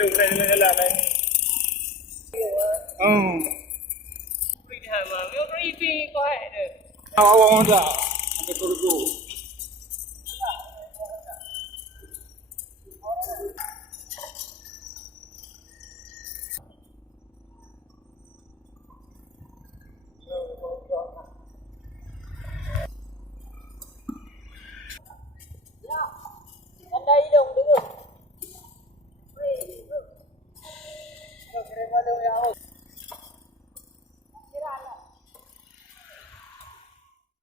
Kena jalan lain. Pergi dah mah. Memang pergi kau ada. Awak-awak tak? Ada turut.